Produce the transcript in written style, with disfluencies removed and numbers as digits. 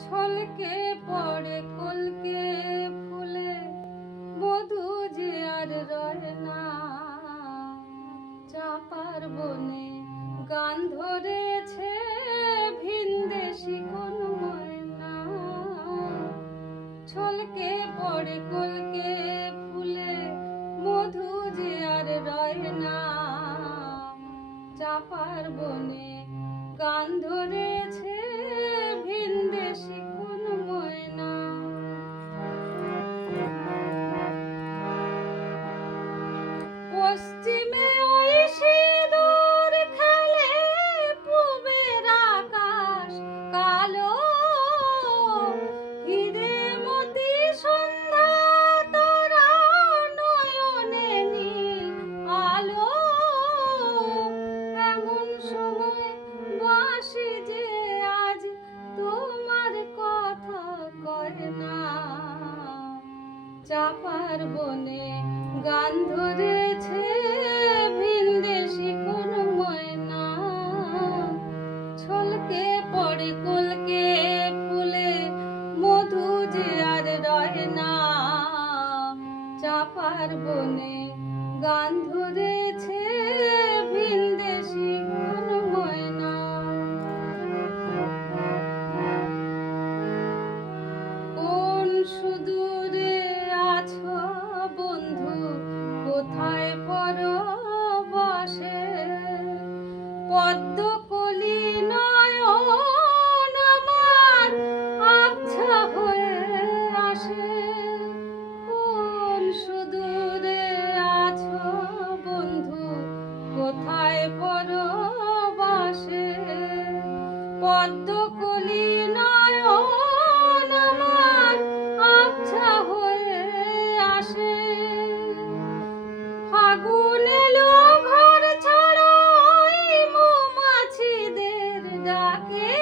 ছলকে পড়ে কলকে ফুলে, মধু যে আর রয় না। চাপার বনে গান ধরেছে ভিনদেশি কোন ময়না। ছলকে পড়ে কলকে ফুলে, মধু যে আর রয় না। চাপার বনে গান ধরেছে ভিনদেশি কোন ময়না। পশ্চিমে ওই সিঁদুর খেলে, পূবের আকাশ কালো। হিরে মতি সন্ধ্যা তারা, নয়নে নীল আলো। এমন সময় বাঁশি যে আজ তোমার কথা কয় না। চাপার বনে গান ধরেছে ভিনদেশি কোন ময়না। ছলকে পড়ে কলকে ফুলে, মধু যে আর রয় না। চাপার বনে গান ধরেছে ভিনদেশি কোন ময়না। কোন সুদূরে আছো বন্ধু, কোথায় পরবাসে। পদ্মকলি নয়ন আমার আবছা হয়ে আসে। কোন সুদূরে আছো বন্ধু, কোথায় পরবাসে। পদ্মকলি নয়ন আমার আবছা হয়ে আসে। ফাগুন এলো ঘর ছাড়া, ওই মৌমাছিদের ডাকে।